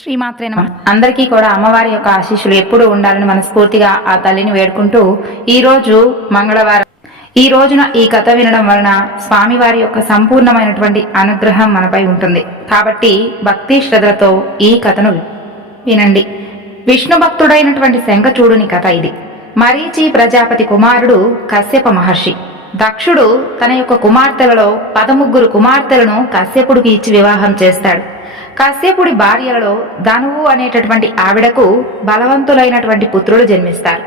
శ్రీమాత్రే నమః. అందరికీ కూడా అమ్మవారి యొక్క ఆశీస్సులు ఎప్పుడూ ఉండాలని మనస్ఫూర్తిగా ఆ తల్లిని వేడుకుంటూ ఈ రోజు మంగళవారం ఈ రోజున ఈ కథ వినడం వలన స్వామివారి యొక్క సంపూర్ణమైనటువంటి అనుగ్రహం మనపై ఉంటుంది. కాబట్టి భక్తి శ్రద్ధలతో ఈ కథను వినండి. విష్ణు భక్తుడైనటువంటి శంఖచూడుని కథ ఇది. మరీచి ప్రజాపతి కుమారుడు కశ్యప మహర్షి. దక్షుడు తన యొక్క కుమార్తెలలో 13 కుమార్తెలను కశ్యపుడికి ఇచ్చి వివాహం చేస్తాడు. కశ్యపుడి భార్యలలో ధనువు అనేటటువంటి ఆవిడకు బలవంతులైనటువంటి పుత్రులు జన్మిస్తారు.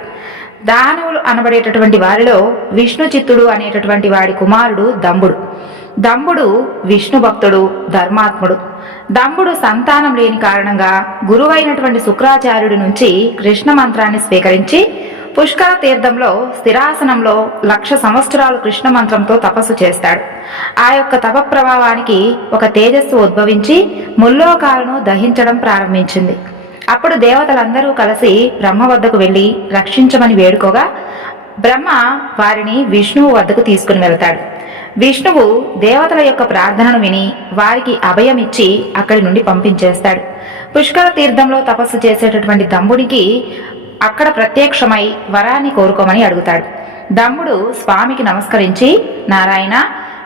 దానవులు అనబడేటటువంటి వారిలో విష్ణు చిత్తుడు అనేటటువంటి వాడి కుమారుడు దంబుడు. దంబుడు విష్ణు భక్తుడు, ధర్మాత్ముడు. దంబుడు సంతానం లేని కారణంగా గురువైనటువంటి శుక్రాచార్యుడి నుంచి కృష్ణ మంత్రాన్ని స్వీకరించి పుష్కర తీర్థంలో స్థిరాసనంలో 1,00,000 సంవత్సరాలు కృష్ణ మంత్రంతో తపస్సు చేస్తాడు. ఆ యొక్క తప ప్రభావానికి ఒక తేజస్సు ఉద్భవించి ముల్లోకాలను దహించడం ప్రారంభించింది. అప్పుడు దేవతలందరూ కలిసి బ్రహ్మ వద్దకు వెళ్లి రక్షించమని వేడుకోగా బ్రహ్మ వారిని విష్ణువు వద్దకు తీసుకుని వెళ్తాడు. విష్ణువు దేవతల యొక్క ప్రార్థనను విని వారికి అభయమిచ్చి అక్కడి నుండి పంపించేస్తాడు. పుష్కర తీర్థంలో తపస్సు చేసేటటువంటి దంబునికి అక్కడ ప్రత్యక్షమై వరాన్ని కోరుకోమని అడుగుతాడు. దంబుడు స్వామికి నమస్కరించి, నారాయణ,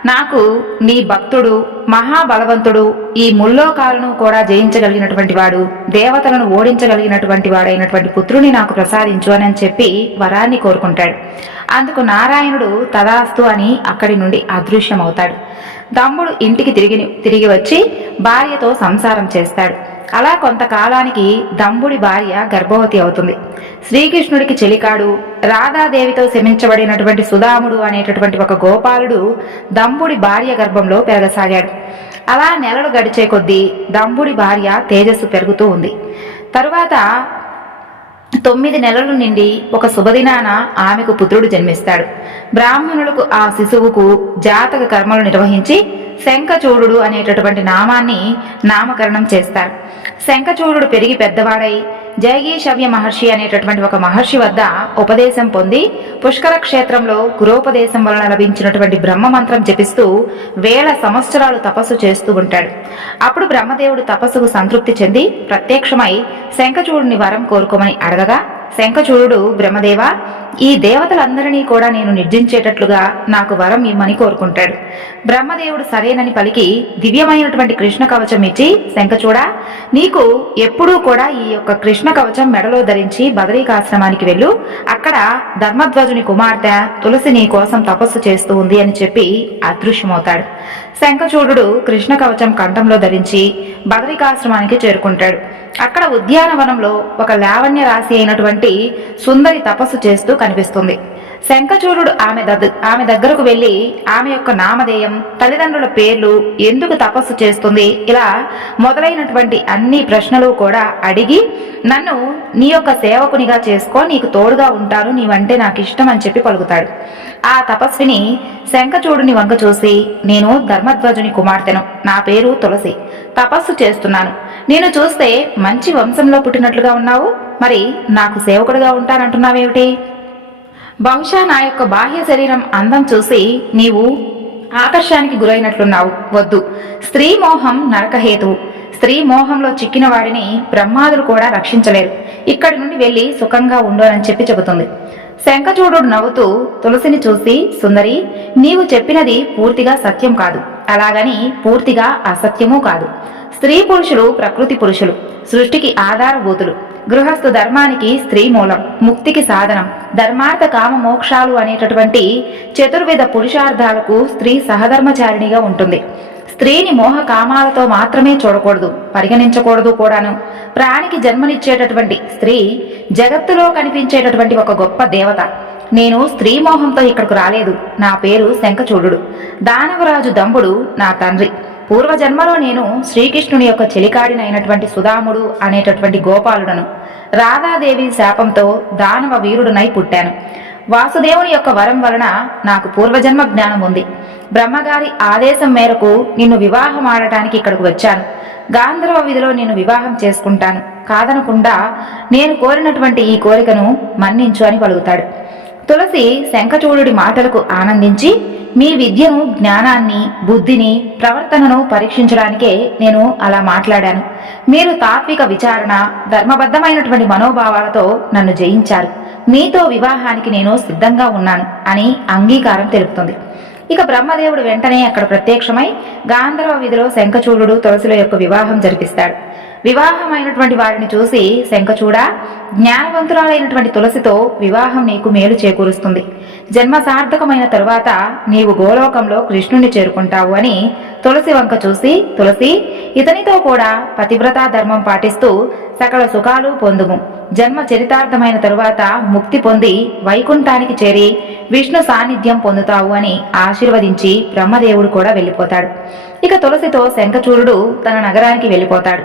నాకు నీ భక్తుడు, మహాబలవంతుడు, ఈ ముల్లోకాలను కూడా జయించగలిగినటువంటి వాడు, దేవతలను ఓడించగలిగినటువంటి వాడైనటువంటి పుత్రుని నాకు ప్రసాదించు అని చెప్పి వరాన్ని కోరుకుంటాడు. అందుకు నారాయణుడు తదాస్తు అని అక్కడి నుండి అదృశ్యమవుతాడు. దంబుడు ఇంటికి తిరిగి వచ్చి భార్యతో సంసారం చేస్తాడు. అలా కొంతకాలానికి దంబుడి భార్య గర్భవతి అవుతుంది. శ్రీకృష్ణుడికి చెలికాడు, రాధాదేవితో శమించబడినటువంటి సుధాముడు అనేటటువంటి ఒక గోపాలుడు దంబుడి భార్య గర్భంలో పెరగసాగాడు. అలా నెలలు గడిచే కొద్దీ దంబుడి భార్య తేజస్సు పెరుగుతూ ఉంది. తరువాత 9 నెలలు నిండి ఒక శుభదినాన ఆమెకు పుత్రుడు జన్మిస్తాడు. బ్రాహ్మణులకు ఆ శిశువుకు జాతక కర్మలు నిర్వహించి శంఖచూడు అనేటటువంటి నామాన్ని నామకరణం చేస్తారు. శంఖచూడు పెరిగి పెద్దవాడై జైగీషవ్య మహర్షి అనేటటువంటి ఒక మహర్షి వద్ద ఉపదేశం పొంది పుష్కర క్షేత్రంలో గురోపదేశం వలన లభించినటువంటి బ్రహ్మ మంత్రం జపిస్తూ 1000 సంవత్సరాలు తపస్సు చేస్తూ ఉంటాడు. అప్పుడు బ్రహ్మదేవుడు తపస్సుకు సంతృప్తి చెంది ప్రత్యక్షమై శంఖచూడుని వరం కోరుకోమని అడగగా శంఖచూడు, బ్రహ్మదేవా, ఈ దేవతలందరినీ కూడా నేను నిర్జించేటట్లుగా నాకు వరం ఇమ్మని కోరుకుంటాడు. బ్రహ్మదేవుడు సరేనని పలికి దివ్యమైనటువంటి కృష్ణ కవచం ఇచ్చి, శంఖచూడా, నీకు ఎప్పుడూ కూడా ఈ యొక్క కృష్ణ కవచం మెడలో ధరించి బదరీకాశ్రమానికి వెళ్ళు, అక్కడ ధర్మధ్వజుని కుమార్తె తులసి నీ కోసం తపస్సు చేస్తూ ఉంది అని చెప్పి అదృశ్యమవుతాడు. శంఖచూడు కృష్ణ కవచం కంఠంలో ధరించి బదరికాశ్రమానికి చేరుకుంటాడు. అక్కడ ఉద్యానవనంలో ఒక లావణ్య రాశి అయినటువంటి సుందరి తపస్సు చేస్తూ కనిపిస్తుంది. శంఖచూడు ఆమె దగ్గరకు వెళ్లి ఆమె యొక్క నామధేయం, తల్లిదండ్రుల పేర్లు, ఎందుకు తపస్సు చేస్తుంది, ఇలా మొదలైనటువంటి అన్ని ప్రశ్నలు కూడా అడిగి, నన్ను నీ యొక్క సేవకునిగా చేసుకో, నీకు తోడుగా ఉంటాను, నీవంటే నాకు ఇష్టం అని చెప్పి పలుకుతాడు. ఆ తపస్విని శంఖచూడుని వంక చూసి, నేను ధర్మధ్వజుని కుమార్తెను, నా పేరు తులసి, తపస్సు చేస్తున్నాను, నేను చూస్తే మంచి వంశంలో పుట్టినట్లుగా ఉన్నావు, మరి నాకు సేవకుడిగా ఉంటానంటున్నావేమిటి? బహుశా నా యొక్క బాహ్య శరీరం అందం చూసి నీవు ఆకర్షానికి గురైనట్లున్నావు. వద్దు, స్త్రీ మోహం నరకహేతువు. స్త్రీ మోహంలో చిక్కిన వాడిని బ్రహ్మాదులు కూడా రక్షించలేరు. ఇక్కడి నుండి వెళ్లి సుఖంగా ఉండు అని చెప్పి చెబుతుంది. శంఖచూడు నవ్వుతూ తులసిని చూసి, సుందరి, నీవు చెప్పినది పూర్తిగా సత్యం కాదు, అలాగని పూర్తిగా అసత్యమూ కాదు. స్త్రీ పురుషులు ప్రకృతి పురుషులు, సృష్టికి ఆధారభూతులు. గృహస్థు ధర్మానికి స్త్రీ మూలం, ముక్తికి సాధనం. ధర్మార్థ కామ మోక్షాలు అనేటటువంటి చతుర్విధ పురుషార్థాలకు స్త్రీ సహధర్మచారిణిగా ఉంటుంది. స్త్రీని మోహ కామాలతో మాత్రమే చూడకూడదు, పరిగణించకూడదు కూడాను. ప్రాణికి జన్మనిచ్చేటటువంటి స్త్రీ జగత్తులో కనిపించేటటువంటి ఒక గొప్ప దేవత. నేను స్త్రీ మోహంతో ఇక్కడకు రాలేదు. నా పేరు శంఖచూడు. దానవరాజు దంబుడు నా తండ్రి. పూర్వజన్మలో నేను శ్రీకృష్ణుని యొక్క చెలికాడినైనటువంటి సుధాముడు అనేటటువంటి గోపాలుడను. రాధాదేవి శాపంతో దానవ వీరుడునై పుట్టాను. వాసుదేవుని యొక్క వరం వలన నాకు పూర్వజన్మ జ్ఞానం ఉంది. బ్రహ్మగారి ఆదేశం మేరకు నిన్ను వివాహం ఆడటానికి ఇక్కడికి వచ్చాను. గాంధర్వ విధిలో నేను వివాహం చేసుకుంటాను, కాదనకుండా నేను కోరినటువంటి ఈ కోరికను మన్నించు అని పలుకుతాడు. తులసి శంఖచూడుడి మాటలకు ఆనందించి, మీ విద్యను, జ్ఞానాన్ని, బుద్ధిని, ప్రవర్తనను పరీక్షించడానికే నేను అలా మాట్లాడాను. మీరు తాత్విక విచారణ, ధర్మబద్ధమైనటువంటి మనోభావాలతో నన్ను జయించారు. మీతో వివాహానికి నేను సిద్ధంగా ఉన్నాను అని అంగీకారం తెలుపుతుంది. ఇక బ్రహ్మదేవుడు వెంటనే అక్కడ ప్రత్యక్షమై గాంధర్వ విధిలో శంఖచూడు తులసిల యొక్క వివాహం జరిపిస్తాడు. వివాహమైనటువంటి వారిని చూసి శంఖచూడ, జ్ఞానవంతురాలైనటువంటి తులసితో వివాహం నీకు మేలు చేకూరుస్తుంది. జన్మ సార్థకమైన తరువాత నీవు గోలోకంలో కృష్ణుణ్ణి చేరుకుంటావు అని తులసి వంక చూసి, తులసి, ఇతనితో కూడా పతివ్రతా ధర్మం పాటిస్తూ సకల సుఖాలు పొందుము. జన్మ చరితార్థమైన తరువాత ముక్తి పొంది వైకుంఠానికి చేరి విష్ణు సాన్నిధ్యం పొందుతావు అని ఆశీర్వదించి బ్రహ్మదేవుడు కూడా వెళ్ళిపోతాడు. ఇక తులసితో శంఖచూడు తన నగరానికి వెళ్ళిపోతాడు.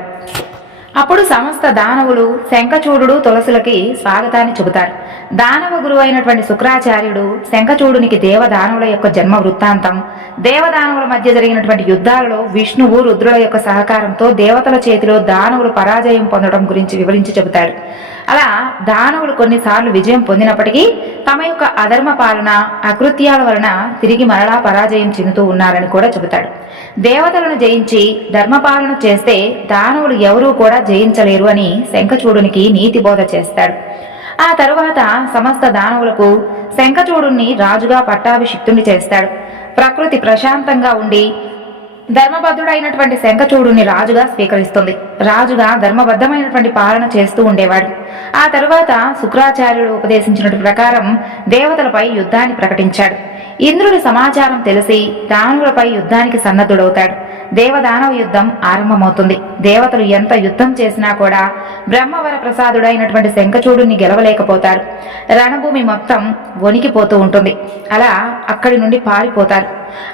అప్పుడు సమస్త దానవులు శంఖచూడు తులసులకి స్వాగతాన్ని చెబుతారు. దానవ గురువు అయినటువంటి శుక్రాచార్యుడు శంఖచూడునికి దేవదానవుల యొక్క జన్మ వృత్తాంతం, దేవదానవుల మధ్య జరిగినటువంటి యుద్ధాలలో విష్ణువు, రుద్రుల యొక్క సహకారంతో దేవతల చేతిలో దానవులు పరాజయం పొందడం గురించి వివరించి చెబుతాడు. అలా దానవులు కొన్నిసార్లు విజయం పొందినప్పటికీ తమ యొక్క అధర్మ పాలన, అకృత్యాల వలన తిరిగి మరలా పరాజయం చెందుతూ ఉన్నారని కూడా చెబుతాడు. దేవతలను జయించి ధర్మపాలన చేస్తే దానవులు ఎవరూ కూడా జయించలేరు అని శంఖచూడునికి నీతి బోధ చేస్తాడు. ఆ తరువాత సమస్త దానవులకు శంఖచూడుని రాజుగా పట్టాభిషిక్తుని చేస్తాడు. ప్రకృతి ప్రశాంతంగా ఉండి ధర్మబద్ధుడైనటువంటి శంఖచూడుని రాజుగా స్వీకరిస్తుంది. రాజుగా ధర్మబద్ధమైనటువంటి పాలన చేస్తూ ఉండేవాడు. ఆ తరువాత శుక్రాచార్యుడు ఉపదేశించినటువంటి ప్రకారం దేవతలపై యుద్ధాన్ని ప్రకటించాడు. ఇంద్రుడి సమాచారం తెలిసి దానవులపై యుద్ధానికి సన్నద్ధుడవుతాడు. దేవదానవ యుద్ధం ఆరంభమవుతుంది. దేవతలు ఎంత యుద్ధం చేసినా కూడా బ్రహ్మవర ప్రసాదుడైనటువంటి శంఖచూడుని గెలవలేకపోతారు. రణభూమి మొత్తం వణికిపోతూ ఉంటుంది. అలా అక్కడి నుండి పారిపోతారు.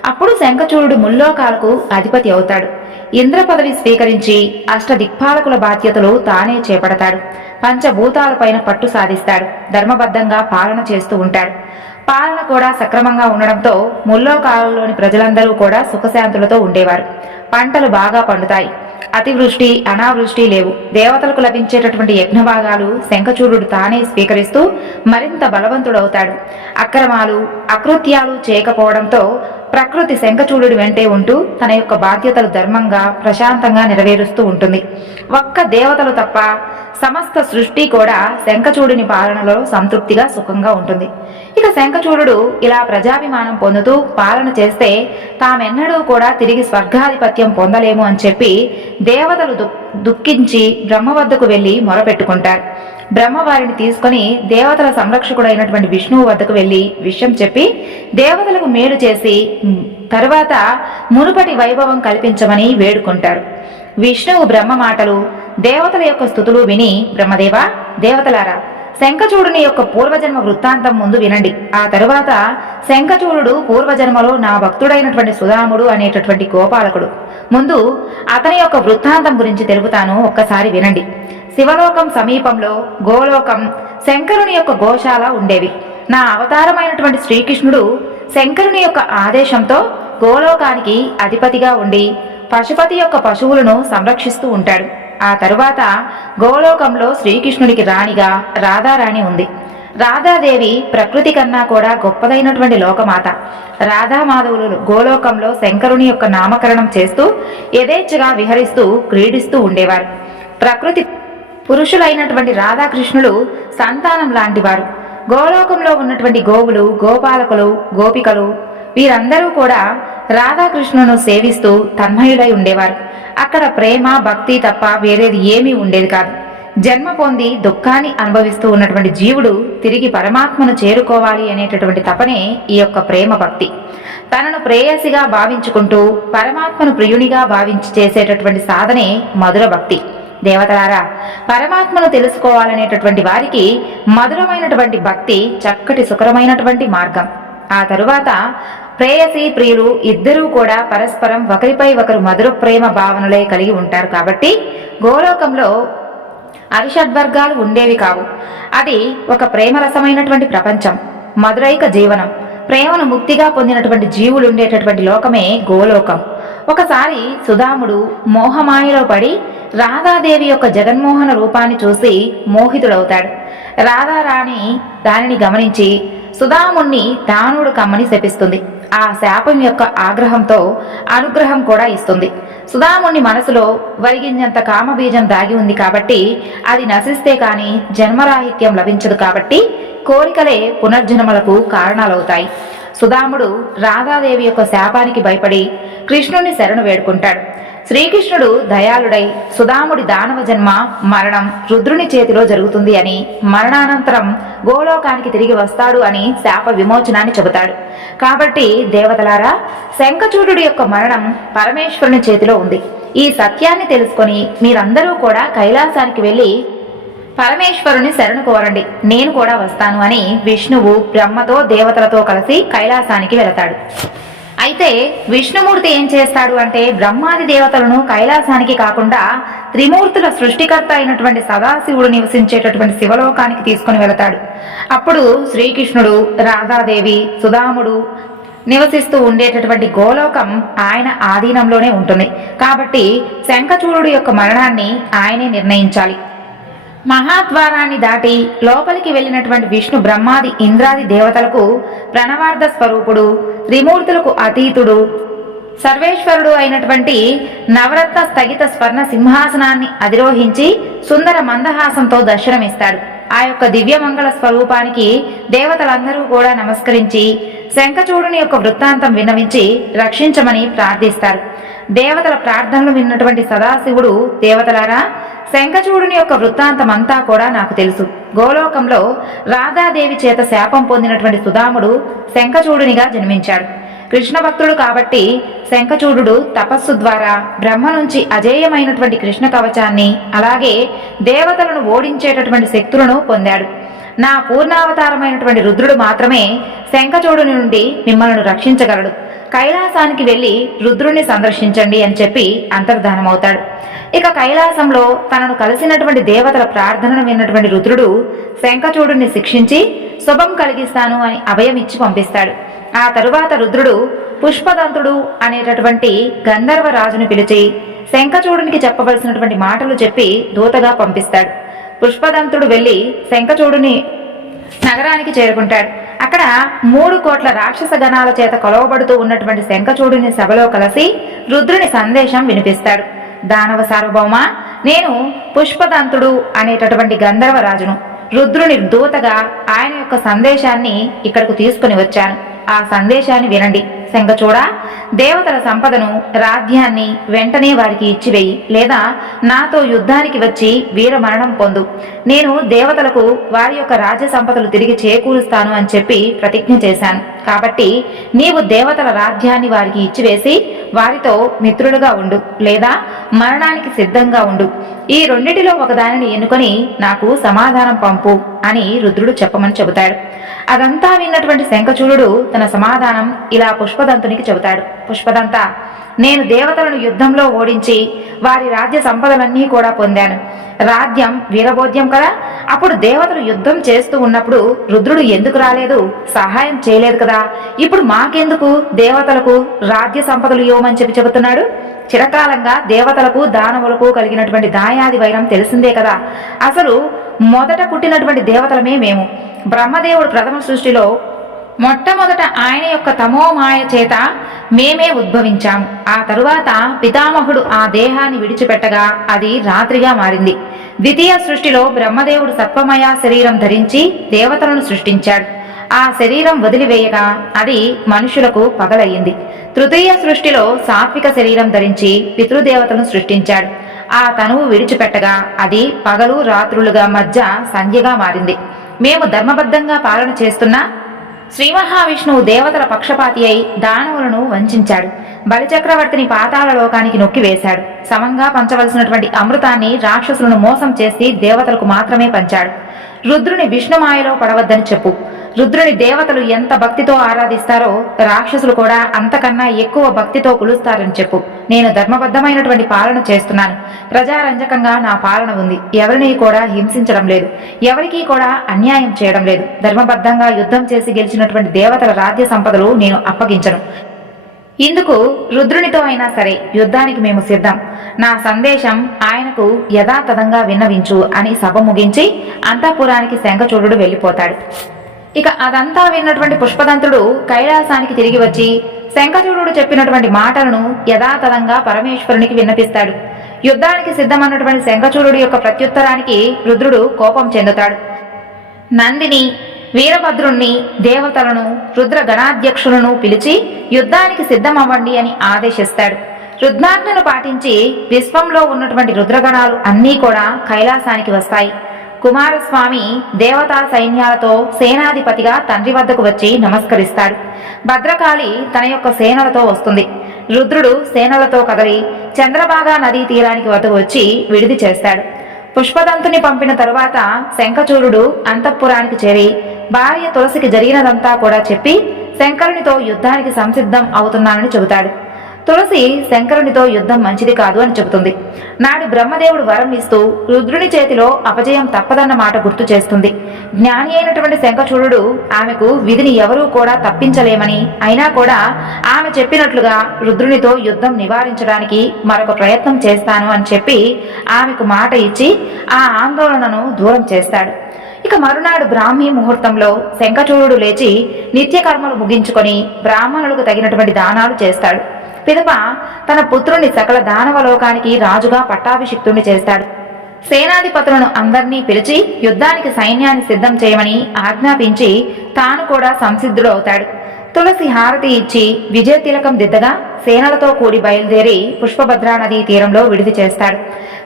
అప్పుడు శంఖచూడు ముల్లోకాలకు అధిపతి అవుతాడు. ఇంద్ర పదవి స్వీకరించి అష్టదిక్పాలకుల బాధ్యతలు తానే చేపడతాడు. పంచభూతాలపైన పట్టు సాధిస్తాడు. ధర్మబద్ధంగా పాలన చేస్తూ ఉంటాడు. పాలన కూడా సక్రమంగా ఉండడంతో ముల్లోకాలలోని ప్రజలందరూ కూడా సుఖశాంతులతో ఉండేవారు. పంటలు బాగా పండుతాయి. అతివృష్టి, అనావృష్టి లేవు. దేవతలకు లభించేటటువంటి యజ్ఞభాగాలు శంఖచూడు తానే స్వీకరిస్తూ మరింత బలవంతుడవుతాడు. అక్రమాలు, అకృత్యాలు చేయకపోవడంతో ప్రకృతి శంఖచూడు వెంటే ఉంటూ తన యొక్క బాధ్యతలు ధర్మంగా, ప్రశాంతంగా నెరవేరుస్తూ ఉంటుంది. ఒక్క దేవతలు తప్ప సమస్త సృష్టి కూడా శంఖచూడుని పాలనలో సంతృప్తిగా, సుఖంగా ఉంటుంది. ఇక శంఖచూడు ఇలా ప్రజాభిమానం పొందుతూ పాలన చేస్తే తామెన్నడూ కూడా తిరిగి స్వర్గాధిపత్యం పొందలేము అని చెప్పి దేవతలు దుఃఖించి బ్రహ్మ వద్దకు వెళ్లి మొరపెట్టుకుంటారు. బ్రహ్మ వారిని తీసుకుని దేవతల సంరక్షకుడైనటువంటి విష్ణువు వద్దకు వెళ్లి విషయం చెప్పి దేవతలకు మేలు చేసి తరువాత మునుపటి వైభవం కల్పించమని వేడుకుంటారు. విష్ణువు బ్రహ్మ మాటలు, దేవతల యొక్క స్తుతులు విని, బ్రహ్మదేవ, దేవతలారా, శంఖచూడుని యొక్క పూర్వజన్మ వృత్తాంతం ముందు వినండి. ఆ తరువాత శంఖచూడు పూర్వజన్మలో నా భక్తుడైనటువంటి సుధాముడు అనేటటువంటి గోపాలకుడు. ముందు అతని యొక్క వృత్తాంతం గురించి తెలుపుతాను, ఒక్కసారి వినండి. శివలోకం సమీపంలో గోలోకం, శంకరుని యొక్క గోశాల ఉండేవి. నా అవతారమైనటువంటి శ్రీకృష్ణుడు శంకరుని యొక్క ఆదేశంతో గోలోకానికి అధిపతిగా ఉండి పశుపతి యొక్క పశువులను సంరక్షిస్తూ ఉంటాడు. ఆ తరువాత గోలోకంలో శ్రీకృష్ణుడికి రాణిగా రాధారాణి ఉంది. రాధాదేవి ప్రకృతి కన్నా కూడా గొప్పదైనటువంటి లోకమాత. రాధామాధవులు గోలోకంలో శంకరుని యొక్క నామకరణం చేస్తూ యథేచ్ఛగా విహరిస్తూ క్రీడిస్తూ ఉండేవారు. ప్రకృతి పురుషులైనటువంటి రాధాకృష్ణులు సంతానం లాంటివారు. గోలోకంలో ఉన్నటువంటి గోవులు, గోపాలకులు, గోపికలు వీరందరూ కూడా రాధాకృష్ణును సేవిస్తూ తన్మయులై ఉండేవారు. అక్కడ ప్రేమ, భక్తి తప్ప వేరేది ఏమీ ఉండేది కాదు. జన్మ పొంది దుఃఖాన్ని అనుభవిస్తూ ఉన్నటువంటి జీవుడు తిరిగి పరమాత్మను చేరుకోవాలి అనేటటువంటి తపనే ఈ యొక్క ప్రేమ భక్తి. తనను ప్రేయసిగా భావించుకుంటూ పరమాత్మను ప్రియునిగా భావించి చేసేటటువంటి సాధనే మధుర భక్తి. దేవతలారా, పరమాత్మను తెలుసుకోవాలనేటటువంటి వారికి మధురమైనటువంటి భక్తి చక్కటి సుకరమైనటువంటి మార్గం. ఆ తరువాత ప్రేయసి, ప్రియులు ఇద్దరూ కూడా పరస్పరం ఒకరిపై ఒకరు మధుర ప్రేమ భావనలే కలిగి ఉంటారు. కాబట్టి గోలోకంలో అరిషడ్వర్గాలు ఉండేవి కావు. అది ఒక ప్రేమరసమైనటువంటి ప్రపంచం, మధురైక జీవనం. ప్రేమను ముక్తిగా పొందినటువంటి జీవులు ఉండేటటువంటి లోకమే గోలోకం. ఒకసారి సుధాముడు మోహమాయలో పడి రాధాదేవి యొక్క జగన్మోహన రూపాన్ని చూసి మోహితుడవుతాడు. రాధారాణి దానిని గమనించి సుధాముణ్ణి దానుడు కమ్మని శపిస్తుంది. ఆ శాపం యొక్క ఆగ్రహంతో అనుగ్రహం కూడా ఇస్తుంది. సుధాముని మనసులో వరిగింజంత కామబీజం దాగి ఉంది కాబట్టి అది నశిస్తే కాని జన్మరాహిత్యం లభించదు. కాబట్టి కోరికలే పునర్జన్మలకు కారణాలవుతాయి. సుధాముడు రాధాదేవి యొక్క శాపానికి భయపడి కృష్ణుని శరణు వేడుకుంటాడు. శ్రీకృష్ణుడు దయాళుడై సుధాముడి దానవ జన్మ మరణం రుద్రుని చేతిలో జరుగుతుంది అని, మరణానంతరం గోలోకానికి తిరిగి వస్తాడు అని శాప విమోచనాన్ని చెబుతాడు. కాబట్టి దేవతలారా, శంఖచూడుడి యొక్క మరణం పరమేశ్వరుని చేతిలో ఉంది. ఈ సత్యాన్ని తెలుసుకొని మీరందరూ కూడా కైలాసానికి వెళ్ళి పరమేశ్వరుని శరణు కోరండి, నేను కూడా వస్తాను అని విష్ణువు బ్రహ్మతో దేవతలతో కలిసి కైలాసానికి వెళతాడు. అయితే విష్ణుమూర్తి ఏం చేస్తాడు అంటే బ్రహ్మాది దేవతలను కైలాసానికి కాకుండా త్రిమూర్తుల సృష్టికర్త అయినటువంటి సదాశివుడు నివసించేటటువంటి శివలోకానికి తీసుకుని వెళతాడు. అప్పుడు శ్రీకృష్ణుడు, రాధాదేవి, సుధాముడు నివసిస్తూ ఉండేటటువంటి గోలోకం ఆయన ఆధీనంలోనే ఉంటుంది. కాబట్టి శంఖచూడుడి యొక్క మరణాన్ని ఆయనే నిర్ణయించాలి. మహాద్వారాన్ని దాటి లోపలికి వెళ్ళినటువంటి విష్ణు బ్రహ్మాది ఇంద్రాది దేవతలకు ప్రణవార్థ స్వరూపుడు, త్రిమూర్తులకు అతీతుడు, సర్వేశ్వరుడు అయినటువంటి నవరత్న స్థగిత స్వర్ణ సింహాసనాన్ని అధిరోహించి సుందర మందహాసంతో దర్శనమిస్తాడు. ఆ యొక్క దివ్యమంగళ స్వరూపానికి దేవతలందరూ కూడా నమస్కరించి శంఖచూడుని యొక్క వృత్తాంతం విన్నవించి రక్షించమని ప్రార్థిస్తారు. దేవతల ప్రార్థనలు విన్నటువంటి సదాశివుడు, దేవతలారా, శంఖచూడుని యొక్క వృత్తాంతం అంతా కూడా నాకు తెలుసు. గోలోకంలో రాధాదేవి చేత శాపం పొందినటువంటి సుధాముడు శంఖచూడునిగా జన్మించాడు. కృష్ణ భక్తుడు కాబట్టి శంఖచూడు తపస్సు ద్వారా బ్రహ్మ నుంచి అజేయమైనటువంటి కృష్ణ కవచాన్ని, అలాగే దేవతలను ఓడించేటటువంటి శక్తులను పొందాడు. నా పూర్ణావతారమైనటువంటి రుద్రుడు మాత్రమే శంఖచూడుని నుండి మిమ్మల్ని రక్షించగలడు. కైలాసానికి వెళ్లి రుద్రుణ్ణి సందర్శించండి అని చెప్పి అంతర్ధానమవుతాడు. ఇక కైలాసంలో తనను కలిసినటువంటి దేవతల ప్రార్థనను విన్నటువంటి రుద్రుడు శంఖచూడుని శిక్షించి శుభం కలిగిస్తాను అని అభయం ఇచ్చి పంపిస్తాడు. ఆ తరువాత రుద్రుడు పుష్పదంతుడు అనేటటువంటి గంధర్వ రాజును పిలిచి శంఖచూడునికి చెప్పవలసినటువంటి మాటలు చెప్పి దూతగా పంపిస్తాడు. పుష్పదంతుడు వెళ్లి శంఖచూడుని నగరానికి చేరుకుంటాడు. అక్కడ 3 కోట్ల రాక్షస గణాల చేత కొలవబడుతూ ఉన్నటువంటి శంఖచూడుని సభలో కలిసి రుద్రుని సందేశం వినిపిస్తాడు. దానవ సార్వభౌమ, నేను పుష్పదంతుడు అనేటటువంటి గంధర్వ రాజును. రుద్రుని దూతగా ఆయన యొక్క సందేశాన్ని ఇక్కడకు తీసుకుని వచ్చాను. ఆ సందేశాన్ని వినండి. శంఖచూడ, దేవతల సంపదను, రాజ్యాన్ని వెంటనే వారికి ఇచ్చివేయి, లేదా నాతో యుద్ధానికి వచ్చి వీరమరణం పొందు. నేను దేవతలకు వారి యొక్క రాజ్య సంపదలు తిరిగి చేకూరుస్తాను అని చెప్పి ప్రతిజ్ఞ చేశాను. కాబట్టి నీవు దేవతల రాజ్యాన్ని వారికి ఇచ్చివేసి వారితో మిత్రులుగా ఉండు, లేదా మరణానికి సిద్ధంగా ఉండు. ఈ రెండిటిలో ఒకదానిని ఎన్నుకొని నాకు సమాధానం పంపు అని రుద్రుడు చెప్పమని చెబుతాడు. అదంతా విన్నటువంటి శంఖచూడు తన సమాధానం ఇలా పుష్పదంతునికి చెబుతాడు. పుష్పదంత, నేను దేవతలను యుద్ధంలో ఓడించి వారి రాజ్య సంపదలన్నీ కూడా పొందాను. రాజ్యం వీరబోధ్యం కదా. అప్పుడు దేవతలు యుద్ధం చేస్తూ ఉన్నప్పుడు రుద్రుడు ఎందుకు రాలేదు, సహాయం చేయలేదు కదా. ఇప్పుడు మాకెందుకు దేవతలకు రాజ్య సంపదలు ఇవ్వమని చెబుతున్నాడు. చిరకాలంగా దేవతలకు దానవులకు కలిగినటువంటి దాయాది వైరం తెలిసిందే కదా. అసలు మొదట పుట్టినటువంటి దేవతలమే మేము. బ్రహ్మదేవుడు ప్రథమ సృష్టిలో మొట్టమొదట ఆయన యొక్క తమోమాయ చేత మేమే ఉద్భవించాము. ఆ తరువాత పితామహుడు ఆ దేహాన్ని విడిచిపెట్టగా అది రాత్రిగా మారింది. ద్వితీయ సృష్టిలో బ్రహ్మదేవుడు సత్వమయ శరీరం ధరించి దేవతలను సృష్టించాడు. ఆ శరీరం వదిలివేయగా అది మనుషులకు పగలయ్యింది. తృతీయ సృష్టిలో సాత్విక శరీరం ధరించి పితృదేవతలను సృష్టించాడు. ఆ తనువు విడిచిపెట్టగా అది పగలు రాత్రులుగా మధ్య సంధ్యగా మారింది. మేము ధర్మబద్ధంగా పాలన చేస్తున్నా శ్రీ మహావిష్ణువు దేవతల పక్షపాతి అయి దానవులను వంచాడు. బలిచక్రవర్తిని పాతాళ లోకానికి నొక్కివేశాడు. సమంగా పంచవలసినటువంటి అమృతాన్ని రాక్షసులను మోసం చేసి దేవతలకు మాత్రమే పంచాడు. రుద్రుని విష్ణుమాయలో పడవద్దని చెప్పు. రుద్రుని దేవతలు ఎంత భక్తితో ఆరాధిస్తారో రాక్షసులు కూడా అంతకన్నా ఎక్కువ భక్తితో కొలుస్తారని చెప్పు. నేను ధర్మబద్ధమైనటువంటి పాలన చేస్తున్నాను. ప్రజారంజకంగా నా పాలన ఉంది. ఎవరిని కూడా హింసించడం లేదు, ఎవరికీ కూడా అన్యాయం చేయడం లేదు. ధర్మబద్ధంగా యుద్ధం చేసి గెలిచినటువంటి దేవతల రాజ్య సంపదలు నేను అప్పగించను. ఇందుకు రుద్రునితో అయినా సరే యుద్ధానికి మేము సిద్ధం. నా సందేశం ఆయనకు యథాతథంగా విన్నవించు అని సభ ముగించి అంతఃపురానికి శంఖచూడు వెళ్ళిపోతాడు. ఇక అదంతా విన్నటువంటి పుష్పదంతుడు కైలాసానికి తిరిగి వచ్చి శంఖచూడుడు చెప్పినటువంటి మాటలను యథాతథంగా పరమేశ్వరునికి విన్నపిస్తాడు. యుద్ధానికి సిద్ధమన్నటువంటి శంఖచూడుడి యొక్క ప్రత్యుత్తరానికి రుద్రుడు కోపం చెందుతాడు. నందిని, వీరభద్రుణ్ణి, దేవతలను, రుద్ర గణాధ్యక్షులను పిలిచి యుద్ధానికి సిద్ధమవ్వండి అని ఆదేశిస్తాడు. రుద్రాజ్ఞను పాటించి విశ్వంలో ఉన్నటువంటి రుద్రగణాలు అన్నీ కూడా కైలాసానికి వస్తాయి. కుమారస్వామి దేవతా సైన్యాలతో సేనాధిపతిగా తండ్రి వద్దకు వచ్చి నమస్కరిస్తాడు. భద్రకాళి తన యొక్క సేనలతో వస్తుంది. రుద్రుడు సేనలతో కదలి చంద్రభాగా నదీ తీరానికి వద్దకు వచ్చి విడిది చేస్తాడు. పుష్పదంతుని పంపిన తరువాత శంఖచూడుడు అంతఃపురానికి చేరి భార్య తులసికి జరిగినదంతా కూడా చెప్పి శంకరునితో యుద్ధానికి సంసిద్ధం అవుతున్నానని చెబుతాడు. తులసి శంకరునితో యుద్ధం మంచిది కాదు అని చెబుతుంది. నాడు బ్రహ్మదేవుడు వరం ఇస్తూ రుద్రుని చేతిలో అపజయం తప్పదన్న మాట గుర్తు చేస్తుంది. జ్ఞాని అయినటువంటి శంఖచూడుడు ఆమెకు విధిని ఎవరూ కూడా తప్పించలేమని, అయినా కూడా ఆమె చెప్పినట్లుగా రుద్రునితో యుద్ధం నివారించడానికి మరొక ప్రయత్నం చేస్తాను అని చెప్పి ఆమెకు మాట ఇచ్చి ఆ ఆందోళనను దూరం చేస్తాడు. ఇక మరునాడు బ్రాహ్మీ ముహూర్తంలో శంఖచూడుడు లేచి నిత్యకర్మలు ముగించుకొని బ్రాహ్మణులకు తగినటువంటి దానాలు చేస్తాడు. పిదప తన పుత్రుని సకల దానవలోకానికి రాజుగా పట్టాభిషిక్తుణ్ణి చేస్తాడు. సేనాధిపతులను అందరినీ పిలిచి యుద్ధానికి సైన్యాన్ని సిద్ధం చేయమని ఆజ్ఞాపించి తాను కూడా సంసిద్ధుడవుతాడు. తులసి హారతి ఇచ్చి విజయ తిలకం దిద్దగా సేనలతో కూడి బయలుదేరి పుష్పభద్రా నదీ తీరంలో విడిది చేస్తాడు.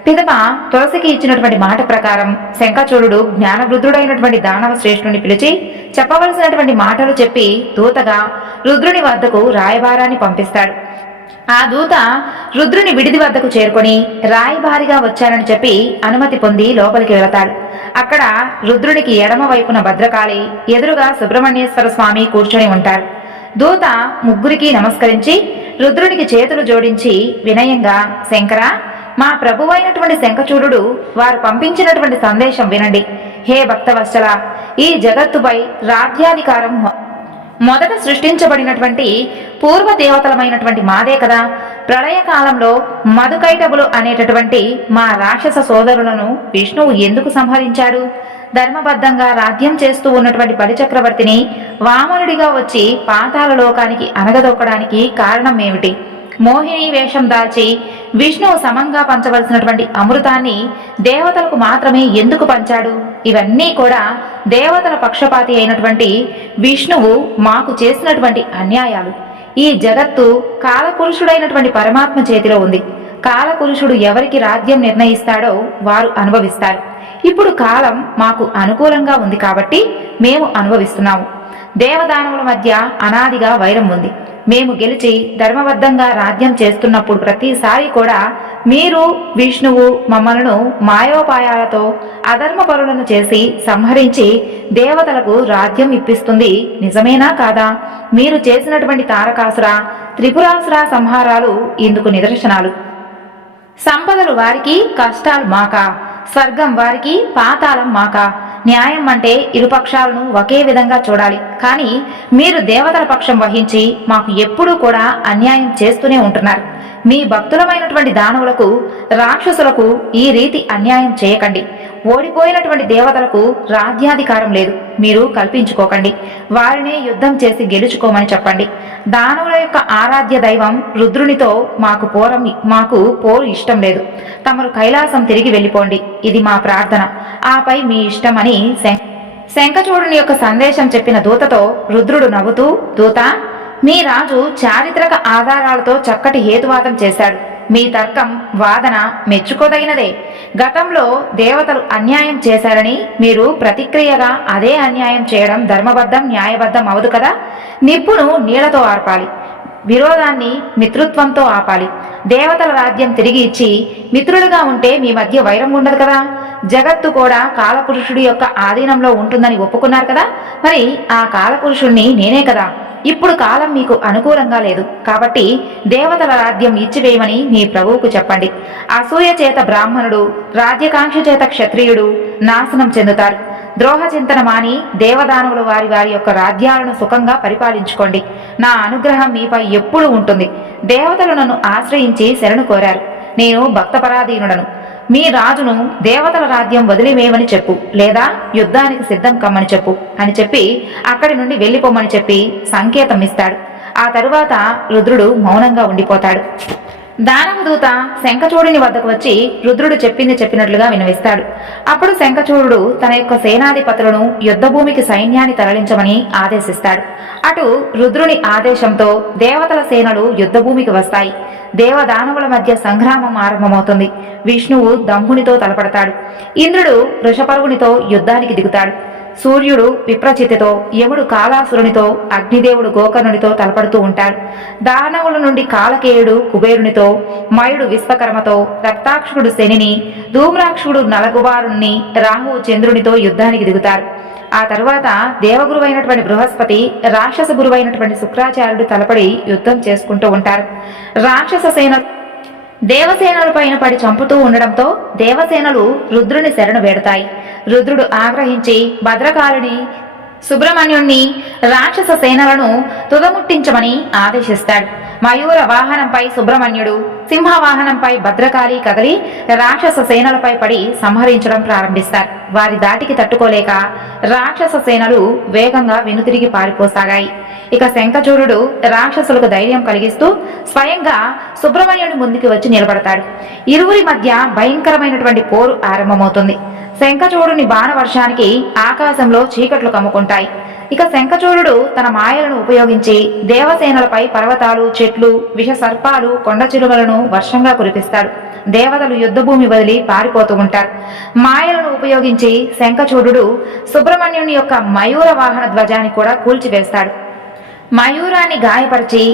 పిదప తులసికి ఇచ్చినటువంటి మాట ప్రకారం శంఖచూడుడు జ్ఞానవృద్ధుడైనటువంటి దానవ శ్రేష్ఠుని పిలిచి చెప్పవలసినటువంటి మాటలు చెప్పి దూతగా రుద్రుని వద్దకు రాయబారాన్ని పంపిస్తాడు. ఆ దూత రుద్రుని విడిది వద్దకు చేరుకొని రాయబారిగా వచ్చానని చెప్పి అనుమతి పొంది లోపలికి వెళతాడు. అక్కడ రుద్రునికి ఎడమ వైపున భద్రకాళి, ఎదురుగా సుబ్రహ్మణ్యేశ్వర స్వామి కూర్చొని ఉంటారు. దూత ముగ్గురికి నమస్కరించి రుద్రునికి చేతులు జోడించి వినయంగా, శంకర, మా ప్రభువైనటువంటి శంఖచూడుడు వారు పంపించినటువంటి సందేశం వినండి. హే భక్తవత్సల, ఈ జగత్తుపై రాజ్యాధికారం మొదట సృష్టించబడినటువంటి పూర్వ దేవతలమైనటువంటి మాదే కదా. ప్రళయకాలంలో మధుకైటబులు అనేటటువంటి మా రాక్షస సోదరులను విష్ణువు ఎందుకు సంహరించాడు? ధర్మబద్ధంగా రాజ్యం చేస్తూ ఉన్నటువంటి బలిచక్రవర్తిని వామనుడిగా వచ్చి పాతాళ లోకానికి అనగదొక్కడానికి కారణం ఏమిటి? మోహిని వేషం దాల్చి విష్ణువు సమంగా పంచవలసినటువంటి అమృతాన్ని దేవతలకు మాత్రమే ఎందుకు పంచాడు? ఇవన్నీ కూడా దేవతల పక్షపాతి అయినటువంటి విష్ణువు మాకు చేసినటువంటి అన్యాయాలు. ఈ జగత్తు కాలపురుషుడైనటువంటి పరమాత్మ చేతిలో ఉంది. కాలపురుషుడు ఎవరికి రాజ్యం నిర్ణయిస్తాడో వారు అనుభవిస్తారు. ఇప్పుడు కాలం మాకు అనుకూలంగా ఉంది కాబట్టి మేము అనుభవిస్తున్నాము. దేవదానవుల మధ్య అనాదిగా వైరం ఉంది. మేము గెలిచి ధర్మబద్ధంగా రాజ్యం చేస్తున్నప్పుడు ప్రతిసారి కూడా మీరు విష్ణువు మమ్మలను మాయోపాయాలతో అధర్మపరులను చేసి సంహరించి దేవతలకు రాజ్యం ఇప్పిస్తుంది నిజమేనా కాదా? మీరు చేసినటువంటి తారకాసుర, త్రిపురాసుర సంహారాలు ఇందుకు నిదర్శనాలు. సంపదలు వారికి, కష్టాలు మాకా? స్వర్గం వారికి, పాతాళం మాకా? న్యాయం అంటే ఇరుపక్షాలను ఒకే విధంగా చూడాలి. కానీ మీరు దేవతల పక్షం వహించి మాకు ఎప్పుడూ కూడా అన్యాయం చేస్తూనే ఉంటున్నారు. మీ భక్తులమైనటువంటి దానవులకు, రాక్షసులకు ఈ రీతి అన్యాయం చేయకండి. ఓడిపోయినటువంటి దేవతలకు రాజ్యాధికారం లేదు, మీరు కల్పించుకోకండి. వారినే యుద్ధం చేసి గెలుచుకోమని చెప్పండి. దానవుల యొక్క ఆరాధ్య దైవం రుద్రునితో మాకు పోరు ఇష్టం లేదు. తమరు కైలాసం తిరిగి వెళ్ళిపోండి, ఇది మా ప్రార్థన. ఆపై మీ ఇష్టం అని శంఖచూడుని యొక్క సందేశం చెప్పిన దూతతో రుద్రుడు నవ్వుతూ, దూత, మీ రాజు చారిత్రక ఆధారాలతో చక్కటి హేతువాదం చేశాడు. మీ తర్కం, వాదన మెచ్చుకోదగినదే. గతంలో దేవతలు అన్యాయం చేశారని మీరు ప్రతిక్రియగా అదే అన్యాయం చేయడం ధర్మబద్ధం, న్యాయబద్ధం అవదు కదా. నిప్పును నీళ్లతో ఆర్పాలి, విరోధాన్ని మిత్రుత్వంతో ఆపాలి. దేవతల రాజ్యం తిరిగి ఇచ్చి మిత్రులుగా ఉంటే మీ మధ్య వైరం ఉండదు కదా. జగత్తు కూడా కాలపురుషుడి యొక్క ఆధీనంలో ఉంటుందని ఒప్పుకున్నారు కదా. మరి ఆ కాలపురుషుణ్ణి నేనే కదా. ఇప్పుడు కాలం మీకు అనుకూలంగా లేదు కాబట్టి దేవతల రాజ్యం ఇచ్చివేయమని మీ ప్రభువుకు చెప్పండి. అసూయ చేత బ్రాహ్మణుడు, రాజ్యకాంక్ష చేత క్షత్రియుడు నాశనం చెందుతారు. ద్రోహ చింతన మాని దేవదానవులు వారి వారి యొక్క రాజ్యాలను సుఖంగా పరిపాలించుకోండి. నా అనుగ్రహం మీపై ఎప్పుడూ ఉంటుంది. దేవతలు నన్ను ఆశ్రయించి శరణు కోరారు. నేను భక్తపరాధీనుడను. మీ రాజును దేవతల రాజ్యం వదిలివేయమని చెప్పు, లేదా యుద్ధానికి సిద్ధం కమ్మని చెప్పు అని చెప్పి అక్కడి నుండి వెళ్ళిపోమని చెప్పి సంకేతం ఇస్తాడు. ఆ తరువాత రుద్రుడు మౌనంగా ఉండిపోతాడు. దానవదూత శంఖచూడుని వద్దకు వచ్చి రుద్రుడు చెప్పింది చెప్పినట్లుగా వినవిస్తాడు. అప్పుడు శంఖచూడుడు తన యొక్క సేనాధిపతులను యుద్ధభూమికి సైన్యాన్ని తరలించమని ఆదేశిస్తాడు. అటు రుద్రుని ఆదేశంతో దేవతల సేనలు యుద్ధభూమికి వస్తాయి. దేవదానవుల మధ్య సంగ్రామం ఆరంభమవుతుంది. విష్ణువు దంభునితో తలపడతాడు. ఇంద్రుడు వృషపర్వునితో యుద్ధానికి దిగుతాడు. సూర్యుడు విప్రచితితో, యముడు కాలాసురునితో, అగ్నిదేవుడు గోకర్ణునితో తలపడుతూ ఉంటాడు. దానవుల నుండి కాలకేయుడు కుబేరునితో, మయుడు విశ్వకర్మతో, రక్తాక్షుడు శనిని, ధూమ్రాక్షుడు నలగుబారుణ్ణి, రాహువు చంద్రునితో యుద్ధానికి దిగుతారు. ఆ తరువాత దేవగురువైనటువంటి బృహస్పతి, రాక్షస గురువైనటువంటి శుక్రాచార్యుడు తలపడి యుద్ధం చేసుకుంటూ ఉంటారు. రాక్షస సేన దేవసేనల పైన పడి చంపుతూ ఉండడంతో దేవసేనలు రుద్రుని శరణు వేడతాయి. రుద్రుడు ఆగ్రహించి భద్రకాళిని, సుబ్రహ్మణ్యుణ్ణి, రాక్షస సేనలను తుదముట్టించమని ఆదేశిస్తాడు. మయూర వాహనంపై సుబ్రహ్మణ్యుడు, సింహవాహనంపై భద్రకాళి కదలి రాక్షస సేనలపై పడి సంహరించడం ప్రారంభిస్తారు. వారి దాటికి తట్టుకోలేక రాక్షస సేనలు వేగంగా వెనుతిరిగి పారిపోసాగాయి. ఇక శంఖచూడుడు రాక్షసులకు ధైర్యం కలిగిస్తూ స్వయంగా సుబ్రహ్మణ్యుడి ముందుకు వచ్చి నిలబడతాడు. ఇరువురి మధ్య భయంకరమైనటువంటి పోరు ఆరంభమవుతుంది. శంఖచూడుని బాణవర్షానికి ఆకాశంలో చీకట్లు కమ్ముకుంటాయి. ఇక శంఖచూడుడు తన మాయలను ఉపయోగించి దేవసేనలపై పర్వతాలు, చెట్లు, విష సర్పాలు, కొండ చిలువలను వర్షంగా కురిపిస్తాడు. దేవతలు యుద్ధభూమి వదిలి పారిపోతూ ఉంటారు. మాయలను ఉపయోగించి శంఖచూడుడు సుబ్రహ్మణ్యుని యొక్క మయూర వాహన ధ్వజాన్ని కూడా కూల్చివేస్తాడు. మయూరాన్ని గాయపరిచి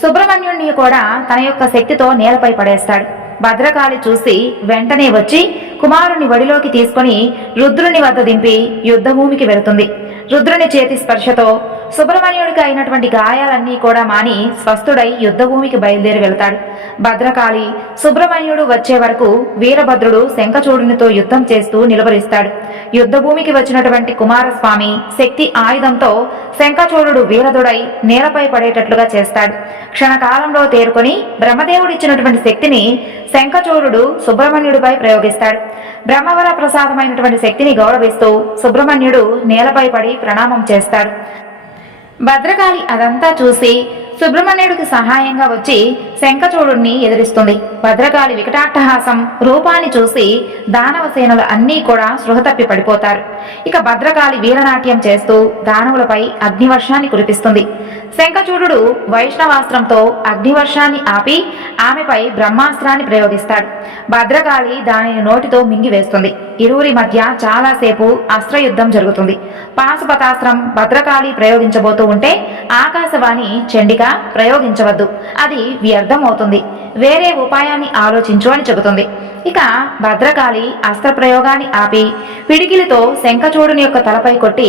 సుబ్రహ్మణ్యుణ్ణి కూడా తన యొక్క శక్తితో నేలపై పడేస్తాడు. భద్రకాళి చూసి వెంటనే వచ్చి కుమారుని వడిలోకి తీసుకుని రుద్రుని వద్ద దింపి యుద్ధభూమికి వెళుతుంది. రుద్రుని చేతి స్పర్శతో సుబ్రహ్మణ్యుడికి అయినటువంటి గాయాలన్నీ కూడా మాని స్వస్థుడై యుద్ధభూమికి బయలుదేరి వెళ్తాడు. భద్రకాళి సుబ్రహ్మణ్యుడు వచ్చే వరకు వీరభద్రుడు శంఖచూడునితో యుద్ధం చేస్తూ నిలవరిస్తాడు. యుద్ధభూమికి వచ్చినటువంటి కుమారస్వామి శక్తి ఆయుధంతో శంఖచూడుడు వీరదుడై నేలపై పడేటట్లుగా చేస్తాడు. క్షణకాలంలో తేరుకొని బ్రహ్మదేవుడిచ్చినటువంటి శక్తిని శంఖచూడుడు సుబ్రహ్మణ్యుడిపై ప్రయోగిస్తాడు. బ్రహ్మవర ప్రసాదమైనటువంటి శక్తిని గౌరవిస్తూ సుబ్రహ్మణ్యుడు నేలపై పడి ప్రణామం చేస్తాడు. భద్రకాళి అదంతా చూసి సుబ్రహ్మణ్యుడికి సహాయంగా వచ్చి శంఖచూడుణ్ణి ఎదిరిస్తుంది. భద్రకాళి వికటాట్టహాసం రూపాన్ని చూసి దానవ సేనలు అన్నీ కూడా స్పృహ తప్పి పడిపోతారు. ఇక భద్రకాళి వీరనాట్యం చేస్తూ దానవులపై అగ్నివర్షాన్ని కురిపిస్తుంది. శంఖచూడుడు వైష్ణవాస్త్రంతో అగ్నివర్షాన్ని ఆపి ఆమెపై బ్రహ్మాస్త్రాన్ని ప్రయోగిస్తాడు. భద్రకాళి దానిని నోటితో మింగివేస్తుంది. ఇరువురి మధ్య చాలాసేపు అస్త్రయుద్ధం జరుగుతుంది. పాశుపతాస్త్రం భద్రకాళి ప్రయోగించబోతూ ఉంటే ఆకాశవాణి చండిక ప్రయోగించవద్దు, అది వ్యర్థం అవుతుంది, వేరే ఉపాయాన్ని ఆలోచించు అని చెబుతుంది. ఇక భద్రకాళి అస్త్రప్రయోగాన్ని ఆపి పిడికిలితో శంఖచూడుని యొక్క తలపై కొట్టి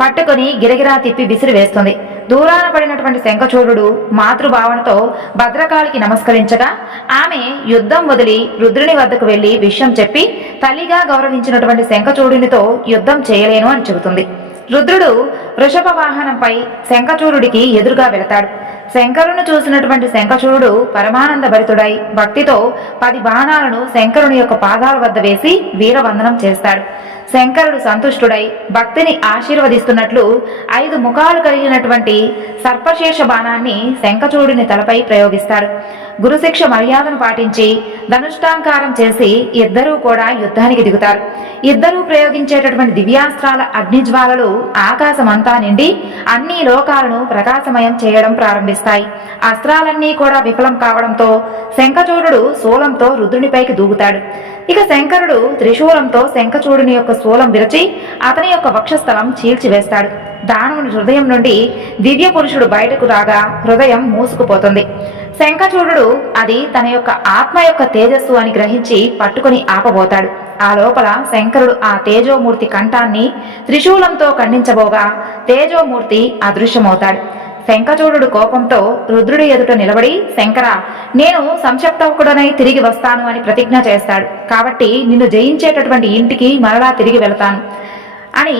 పట్టుకుని గిరగిరా తిప్పి విసిరి వేస్తుంది. దూరాన పడినటువంటి శంఖచూడుడు మాతృభావనతో భద్రకాళికి నమస్కరించగా ఆమె యుద్ధం వదిలి రుద్రుని వద్దకు వెళ్లి విషయం చెప్పి తల్లిగా గౌరవించినటువంటి శంఖచూడునితో యుద్ధం చేయలేను అని చెబుతుంది. రుద్రుడు వృషభ వాహనంపై శంఖచూడుడికి ఎదురుగా వెళతాడు. శంకరుని చూసినటువంటి శంఖచూడుడు పరమానంద భరితుడై భక్తితో 10 బాణాలను శంకరుని యొక్క పాదాల వద్ద వేసి వీరవందనం చేస్తాడు. శంకరుడు సంతుష్టుడై భక్తిని ఆశీర్వదిస్తున్నట్లు 5 ముఖాలు కలిగినటువంటి సర్పశేష బాణాన్ని శంఖచూడుని తలపై ప్రయోగిస్తాడు. గురుశిక్ష మర్యాదను పాటించి ధనుష్టాంకారం చేసి ఇద్దరూ కూడా యుద్ధానికి దిగుతారు. ఇద్దరూ ప్రయోగించేటటువంటి దివ్యాస్త్రాల అగ్నిజ్వాలలు ఆకాశమంతా నిండి అన్ని లోకాలను ప్రకాశమయం చేయడం ప్రారంభిస్తాయి. అస్త్రాలన్నీ కూడా విఫలం కావడంతో శంఖచూడుడు శూలంతో రుద్రునిపైకి దూకుతాడు. ఇక శంకరుడు త్రిశూలంతో శంఖచూడుని యొక్క శూలం విరచి అతని యొక్క వక్షస్థలం చీల్చివేస్తాడు. దానవుని హృదయం నుండి దివ్య పురుషుడు బయటకు రాగా హృదయం మూసుకుపోతుంది. శంఖచూడుడు అది తన యొక్క ఆత్మ యొక్క తేజస్సు అని గ్రహించి పట్టుకుని ఆపబోతాడు. ఆ లోపల శంకరుడు ఆ తేజోమూర్తి కంఠాన్ని త్రిశూలంతో ఖండించబోగా తేజోమూర్తి అదృశ్యమవుతాడు. శంఖచూడుడు కోపంతో రుద్రుడి ఎదుట నిలబడి, శంకర, నేను సంక్షప్తకుడనై తిరిగి వస్తాను అని ప్రతిజ్ఞ చేస్తాడు. కాబట్టి నిన్ను జయించేటటువంటి ఇంటికి మరలా తిరిగి వెళతాను అని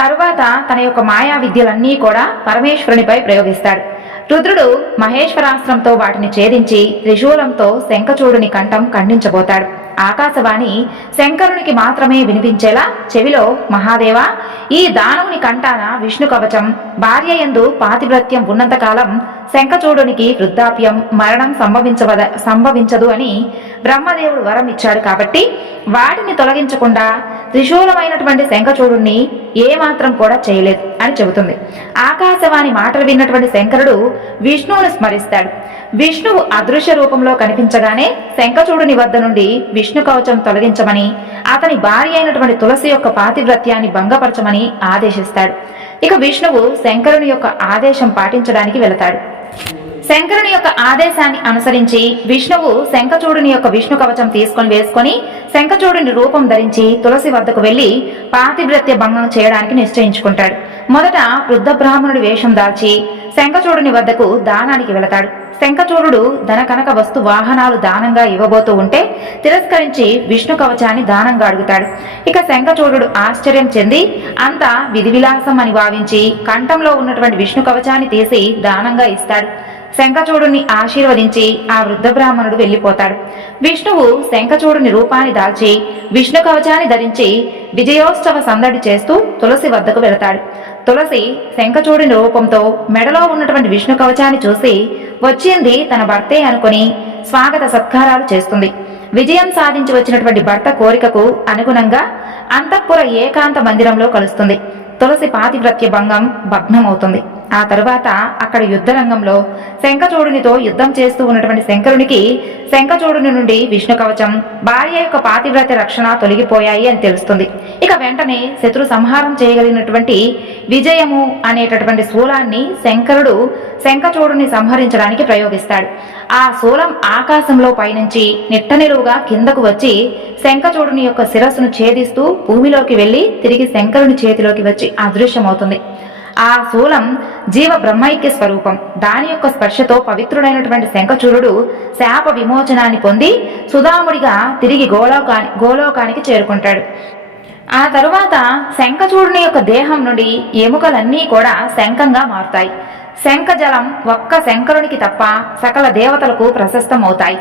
తరువాత తన యొక్క మాయా విద్యలన్నీ కూడా పరమేశ్వరునిపై ప్రయోగిస్తాడు. రుద్రుడు మహేశ్వరాస్త్రంతో వాటిని ఛేదించి త్రిశూలంతో శంఖచూడుని కంఠం ఖండించబోతాడు. ఆకాశవాణి శంకరునికి మాత్రమే వినిపించేలా చెవిలో, మహాదేవ, ఈ దానవుని కంటాన విష్ణు కవచం, భార్య యందు పాతివ్రత్యం ఉన్నంతకాలం శంఖచూడునికి వృద్ధాప్యం, మరణం సంభవించదు అని బ్రహ్మదేవుడు వరం ఇచ్చాడు. కాబట్టి వాటిని తొలగించకుండా త్రిశూలమైనటువంటి శంఖచూడుని ఏమాత్రం కూడా చేయలేదు అని చెబుతుంది. ఆకాశవాణి మాటలు విన్నటువంటి శంకరుడు విష్ణువును స్మరిస్తాడు. విష్ణువు అదృశ్య రూపంలో కనిపించగానే శంఖచూడుని వద్ద నుండి విష్ణు కవచం తొలగించమని, అతని భార్య అయినటువంటి తులసి యొక్క పాతివ్రత్యాన్ని భంగపరచమని ఆదేశిస్తాడు. ఇక విష్ణువు శంకరుని యొక్క ఆదేశం పాటించడానికి వెళతాడు. శంకరుని యొక్క ఆదేశాన్ని అనుసరించి విష్ణువు శంఖచూడుని యొక్క విష్ణు కవచం వేసుకొని శంఖచూడుని రూపం ధరించి తులసి వద్దకు వెళ్లి పాతివ్రత్య భంగం చేయడానికి నిశ్చయించుకుంటాడు. మొదట వృద్ధ బ్రాహ్మణుడి వేషం దాల్చి శంఖచూడుని వద్దకు దానానికి వెళతాడు. శంఖచూడు ధన కనక వస్తు వాహనాలు దానంగా ఇవ్వబోతూ ఉంటే తిరస్కరించి విష్ణు కవచాన్ని దానంగా అడుగుతాడు. ఇక శంఖచూడు ఆశ్చర్యం చెంది అంతా విధి విలాసం అని భావించి కంఠంలో ఉన్నటువంటి విష్ణు కవచాన్ని తీసి దానంగా ఇస్తాడు. శంఖచూడుని ఆశీర్వదించి ఆ వృద్ధ బ్రాహ్మణుడు వెళ్లిపోతాడు. విష్ణువు శంఖచూడుని రూపాన్ని దాల్చి విష్ణు కవచాన్ని ధరించి విజయోత్సవ సందడి చేస్తూ తులసి వద్దకు వెళతాడు. తులసి శంఖచూడుని రూపంతో మెడలో ఉన్నటువంటి విష్ణు కవచాన్ని చూసి వచ్చింది తన భర్తే అనుకుని స్వాగత సత్కారాలు చేస్తుంది. విజయం సాధించి వచ్చినటువంటి భర్త కోరికకు అనుగుణంగా అంతఃపుర ఏకాంత మందిరంలో కలుస్తుంది. తులసి పాతివ్రత్య భగ్నమవుతుంది. ఆ తరువాత అక్కడ యుద్ధరంగంలో శంఖచూడునితో యుద్ధం చేస్తూ ఉన్నటువంటి శంకరునికి శంఖచూడుని నుండి విష్ణు కవచం, భార్య యొక్క పాతివ్రత్య రక్షణ తొలగిపోయాయి అని తెలుస్తుంది. ఇక వెంటనే శత్రు సంహారం చేయగలిగినటువంటి విజయము అనేటటువంటి శూలాన్ని శంకరుడు శంఖచూడుని సంహరించడానికి ప్రయోగిస్తాడు. ఆ శూలం ఆకాశంలో పైనుంచి నిట్టనిలువుగా కిందకు వచ్చి శంఖచూడుని యొక్క శిరస్సును ఛేదిస్తూ భూమిలోకి వెళ్లి తిరిగి శంకరుని చేతిలోకి వచ్చి అదృశ్యమవుతుంది. ఆ శూలం జీవ బ్రహ్మైక్య స్వరూపం. దాని యొక్క స్పర్శతో పవిత్రుడైనటువంటి శంఖచూడు శాప విమోచనాన్ని పొంది సుధాముడిగా తిరిగి గోలోకానికి చేరుకుంటాడు. ఆ తరువాత శంఖచూడుని యొక్క దేహం నుండి ఎముకలన్నీ కూడా శంఖంగా మారుతాయి. శంఖజలం ఒక్క శంకరునికి తప్ప సకల దేవతలకు ప్రశస్తమవుతాయి.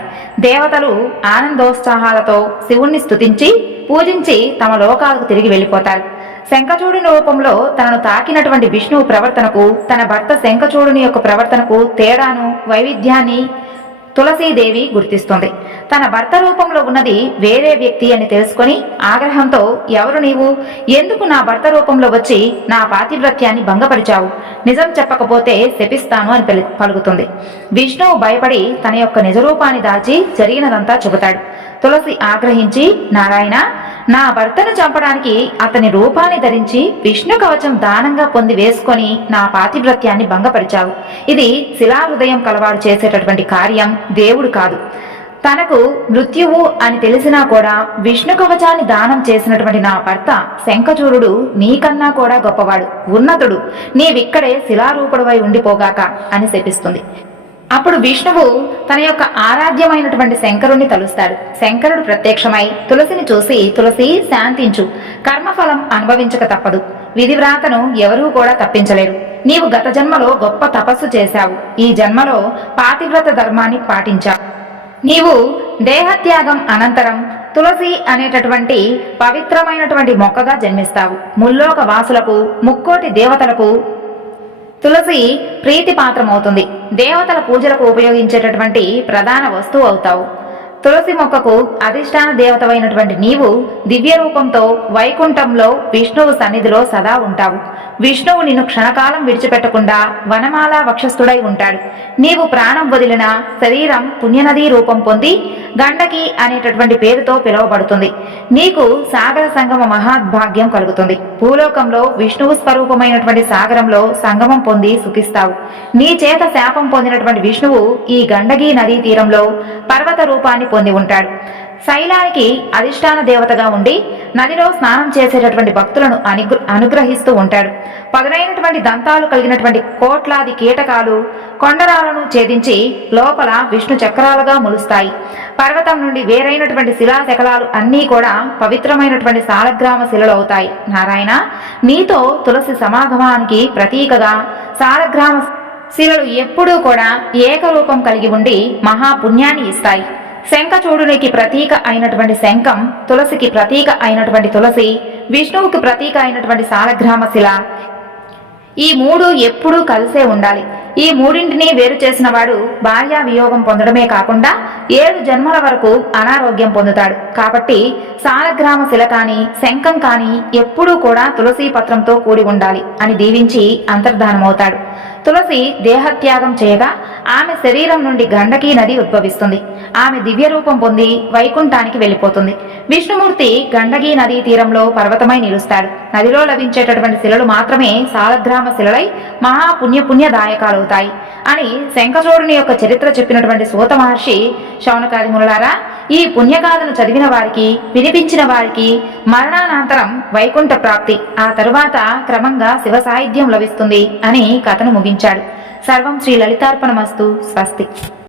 దేవతలు ఆనందోత్సాహాలతో శివుణ్ణి స్తుతించి పూజించి తమ లోకాలకు తిరిగి వెళ్లిపోతారు. శంఖచూడుని రూపంలో తనను తాకినటువంటి విష్ణువు ప్రవర్తనకు, తన భర్త శంఖచూడుని యొక్క ప్రవర్తనకు తేడాను, వైవిధ్యాన్ని తులసీదేవి గుర్తిస్తుంది. తన భర్త రూపంలో ఉన్నది వేరే వ్యక్తి అని తెలుసుకొని ఆగ్రహంతో, ఎవరు నీవు? ఎందుకు నా భర్త రూపంలో వచ్చి నా పాతివ్రత్యాన్ని భంగపరిచావు? నిజం చెప్పకపోతే శపిస్తాను అని పలుకుతుంది. విష్ణువు భయపడి తన యొక్క నిజరూపాన్ని దాచి జరిగినదంతా చెబుతాడు. తులసి ఆగ్రహించి, నారాయణ, నా భర్తను చంపడానికి అతని రూపాన్ని ధరించి విష్ణు కవచం దానంగా పొంది వేసుకొని నా పాతివ్రత్యాన్ని భంగపరిచావు. ఇది శిలాహృదయం కలవాడు చేసేటటువంటి కార్యం, దేవుడు కాదు. తనకు మృత్యువు అని తెలిసినా కూడా విష్ణు కవచాన్ని దానం చేసినటువంటి నా భర్త శంఖచూడు నీకన్నా కూడా గొప్పవాడు, ఉన్నతుడు. నీవిక్కడే శిలారూపుడువై ఉండిపోగాక అని శపిస్తుంది. అప్పుడు విష్ణువు తన యొక్క ఆరాధ్యమైనటువంటి శంకరుణ్ణి తలుస్తాడు. శంకరుడు ప్రత్యక్షమై తులసిని చూసి, తులసి శాంతించు, కర్మఫలం అనుభవించక తప్పదు. విధివ్రాతను ఎవరూ కూడా తప్పించలేరు. నీవు గత జన్మలో గొప్ప తపస్సు చేశావు, ఈ జన్మలో పాతివ్రత ధర్మాన్ని పాటించావు. నీవు దేహత్యాగం అనంతరం తులసి అనేటటువంటి పవిత్రమైనటువంటి మొక్కగా జన్మిస్తావు. ముల్లోక వాసులకు, ముక్కోటి దేవతలకు తులసి ప్రీతి పాత్రమవుతుంది. దేవతల పూజలకు ఉపయోగించేటటువంటి ప్రధాన వస్తువు అవుతావు. తులసి మొక్కకు అధిష్టాన దేవతవైనటువంటి నీవు దివ్య రూపంతో వైకుంఠంలో విష్ణువు సన్నిధిలో సదా ఉంటావు. విష్ణువు నిన్ను క్షణకాలం విడిచిపెట్టకుండా వనమాల వక్షస్థుడై ఉంటాడు. నీవు ప్రాణం వదిలిన శరీరం పుణ్యనదీ రూపం పొంది గండకి అనేటటువంటి పేరుతో పిలువబడుతుంది. నీకు సాగర సంగమ మహాద్భాగ్యం కలుగుతుంది. భూలోకంలో విష్ణువు స్వరూపమైనటువంటి సాగరంలో సంగమం పొంది సుఖిస్తావు. నీ చేత శాపం పొందినటువంటి విష్ణువు ఈ గండకీ నదీ తీరంలో పర్వత రూపాన్ని పొంది ఉంటాడు. శైలానికి అధిష్టాన దేవతగా ఉండి నదిలో స్నానం చేసేటటువంటి భక్తులను అనుగ్రహిస్తూ ఉంటాడు. పదునైనటువంటి దంతాలు కలిగినటువంటి కోట్లాది కీటకాలు కొండరాలను ఛేదించి లోపల విష్ణు చక్రాలుగా ములుస్తాయి. పర్వతం నుండి వేరైనటువంటి శిలాశకలాలు అన్నీ కూడా పవిత్రమైనటువంటి సాలగ్రామ శిలలు అవుతాయి. నారాయణ, నీతో తులసి సమాగమానికి ప్రతీకగా సాలగ్రామ శిలలు ఎప్పుడూ కూడా ఏకరూపం కలిగి ఉండి మహాపుణ్యాన్ని ఇస్తాయి. శంఖచూడునికి ప్రతీక అయినటువంటి శంఖం, తులసికి ప్రతీక అయినటువంటి తులసి, విష్ణువుకి ప్రతీక అయినటువంటి సాలగ్రామ శిల, ఈ మూడు ఎప్పుడూ కలిసే ఉండాలి. ఈ మూడింటిని వేరు చేసిన వాడు భార్యా వియోగం పొందడమే కాకుండా 7 జన్మల వరకు అనారోగ్యం పొందుతాడు. కాబట్టి సాలగ్రామ శిల కాని శంఖం కాని ఎప్పుడూ కూడా తులసి పత్రంతో కూడి ఉండాలి అని దీవించి అంతర్ధానమవుతాడు. తులసి దేహత్యాగం చేయగా ఆమె శరీరం నుండి గండకీ నది ఉద్భవిస్తుంది. ఆమె దివ్య రూపం పొంది వైకుంఠానికి వెళ్ళిపోతుంది. విష్ణుమూర్తి గండకీ నదీ తీరంలో పర్వతమై నిలుస్తాడు. నదిలో లభించేటటువంటి శిలలు మాత్రమే సాలగ్రామ శిలలై మహాపుణ్యదాయకాలవుతాయి అని శంఖచూడుని యొక్క చరిత్ర చెప్పినటువంటి సూత మహర్షి, శౌనకాది మునులారా, ఈ పుణ్యగాథను చదివిన వారికి, వినిపించిన వారికి మరణానంతరం వైకుంఠ ప్రాప్తి, ఆ తరువాత క్రమంగా శివ సాహిత్యం లభిస్తుంది అని కథను ముగించాడు. సర్వం శ్రీ లలితార్పణమస్తు. స్వస్తి.